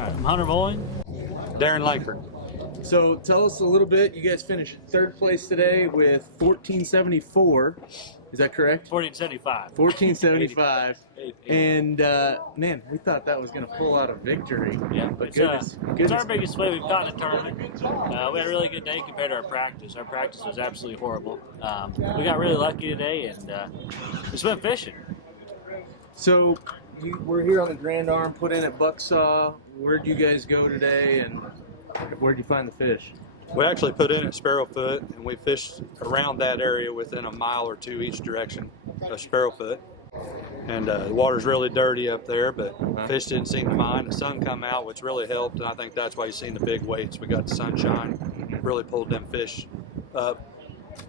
right, I'm Hunter Bowling. Darin Langford. So tell us a little bit. You guys finished third place today with 1474. Is that correct? 1475. 1475. And man, we thought that was going to pull out a victory. Yeah, But it's our biggest wave we've caught in a tournament. We had a really good day compared to our practice. Our practice was absolutely horrible. We got really lucky today and just went fishing. So we're here on the Grand Arm, put in at Bucksaw. Where'd you guys go today, and where'd you find the fish? We actually put in at Sparrowfoot, and we fished around that area within a mile or two each direction of Sparrowfoot. And the water's really dirty up there, but fish didn't seem to mind. The sun come out, which really helped, and I think that's why you've seen the big weights. We got the sunshine, really pulled them fish up.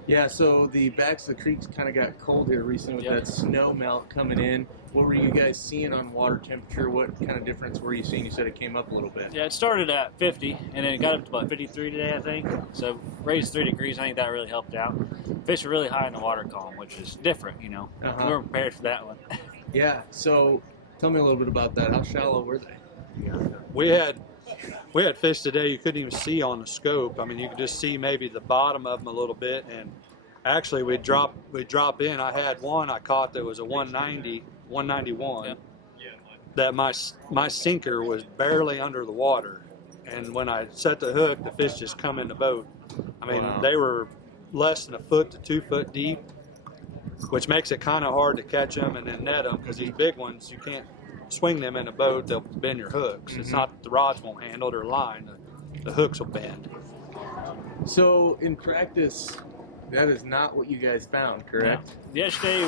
Yeah, so the backs of the creeks kind of got cold here recently with that snow melt coming in. What were you guys seeing on water temperature? What kind of difference were you seeing? You said it came up a little bit. Yeah, it started at 50, and then it got up to about 53 today, I think. So raised 3 degrees. I think that really helped out. Fish were really high in the water column, which is different, you know. We weren't prepared for that one. Yeah, so tell me a little bit about that. How shallow were they? We had fish today you couldn't even see on the scope. I mean, you could just see maybe the bottom of them a little bit, and actually we'd drop in. I had one I caught that was a 190, 191. Yep. That my sinker was barely under the water, and when I set the hook, the fish just come in the boat. I mean, They were less than a foot to 2 foot deep, which makes it kind of hard to catch them and then net them, because these big ones, you can't swing them in a boat, they'll bend your hooks. It's not that the rods won't handle it or line, the hooks will bend. So in practice, that is not what you guys found, correct? Yeah. Yesterday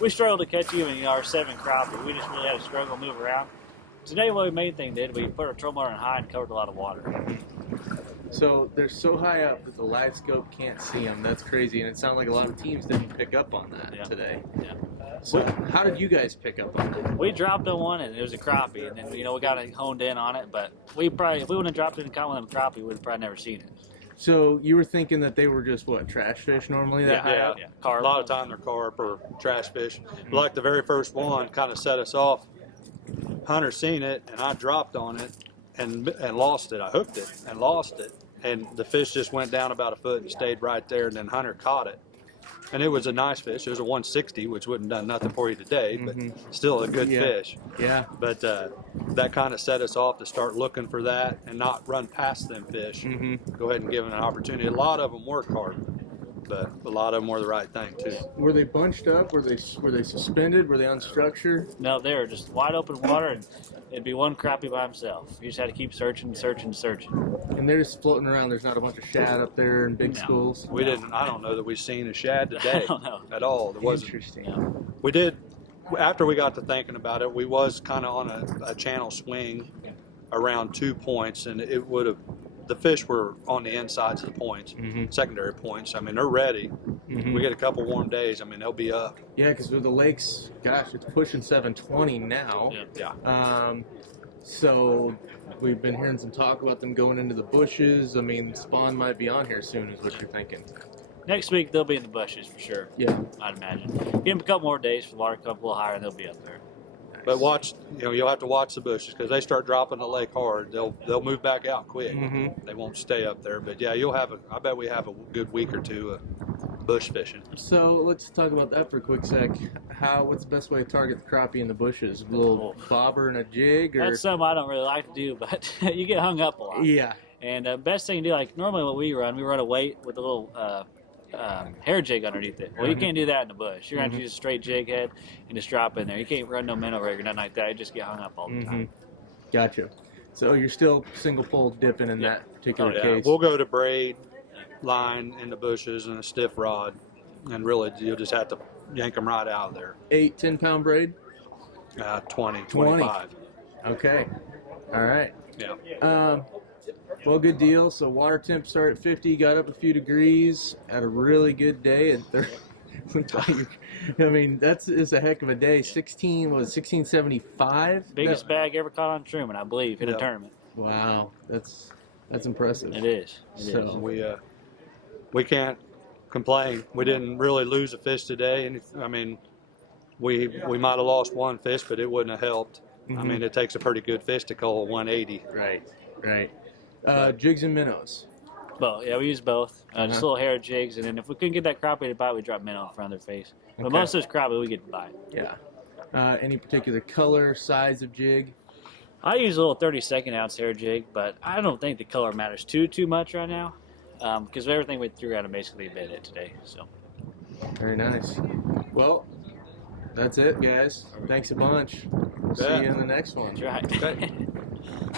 we struggled to catch even our 7 crappie. We just really had to struggle to move around. Today what we main thing did, we put our troll motor on high and covered a lot of water. So they're so high up that the live scope can't see them. That's crazy, and it sounded like a lot of teams didn't pick up on that today. Yeah. So how did you guys pick up on it? We dropped on one, and it was a crappie, and then we got it honed in on it. But if we wouldn't have dropped it and caught one of them crappie, we'd have probably never seen it. So you were thinking that they were just trash fish normally that high up? Yeah. Carp. A lot of time they're carp or trash fish. Like the very first one kind of set us off. Hunter seen it, and I dropped on it and lost it. I hooked it and lost it, and the fish just went down about a foot and stayed right there, and then Hunter caught it. And it was a nice fish. It was a 160, which wouldn't have done nothing for you today, but still a good fish. Yeah. But that kind of set us off to start looking for that and not run past them fish. Go ahead and give them an opportunity. A lot of them were carp, but a lot of them were the right thing too. Were they bunched up? Were they suspended? Were they unstructured? No, they were just wide open water, and it'd be one crappie by himself. You just had to keep searching. And they're just floating around. There's not a bunch of shad up there and big schools. We didn't. I don't know that we've seen a shad today at all. There wasn't. Interesting. We did. After we got to thinking about it, we was kind of on a channel swing around 2 points, and it would have. The fish were on the insides of the points, secondary points. I mean, they're ready. We get a couple warm days. I mean, they'll be up. Yeah, because with the lakes, gosh, it's pushing 720 now. Yeah. So we've been hearing some talk about them going into the bushes. I mean, spawn might be on here soon, is what you're thinking. Next week they'll be in the bushes for sure. Yeah. I'd imagine. Give them a couple more days for the water to come up a little higher, and they'll be up there. But watch, you'll have to watch the bushes, because they start dropping the lake hard. They'll move back out quick. They won't stay up there. But yeah, I bet we have a good week or two of bush fishing. So let's talk about that for a quick sec. What's the best way to target the crappie in the bushes? A little bobber and a jig? Or? That's something I don't really like to do, but you get hung up a lot. Yeah. And the best thing to do, like normally what we run a weight with a little hair jig underneath it. Well, you can't do that in the bush. You're going to have to use a straight jig head and just drop in there. You can't run no minnow rig or nothing like that. You just get hung up all the time. Gotcha. So you're still single pole dipping in that particular case? We'll go to braid, line in the bushes, and a stiff rod. And really, you'll just have to yank them right out of there. 8, 10-pound braid? 20, 25. Okay. All right. Yeah. Well, good deal. So water temp started at 50, got up a few degrees, had a really good day at 30. I mean, it's a heck of a day. 1675. Biggest bag ever caught on Truman, I believe, in a tournament. Wow, that's impressive. It is. We can't complain. We didn't really lose a fish today, and I mean, we might have lost one fish, but it wouldn't have helped. I mean, it takes a pretty good fish to call a 180. Right. Jigs and minnows. Both. Yeah, we use both. Just little hair jigs, and then if we couldn't get that crappie to bite, we drop minnow in front of their face. But Okay. most of those crappie we get to bite. Yeah. Any particular color, size of jig? I use a little 32nd ounce hair jig, but I don't think the color matters too much right now, because everything we threw out and basically bit it today. So. Very nice. Well, that's it, guys. Thanks a bunch. See you in the next one. That's right. Okay.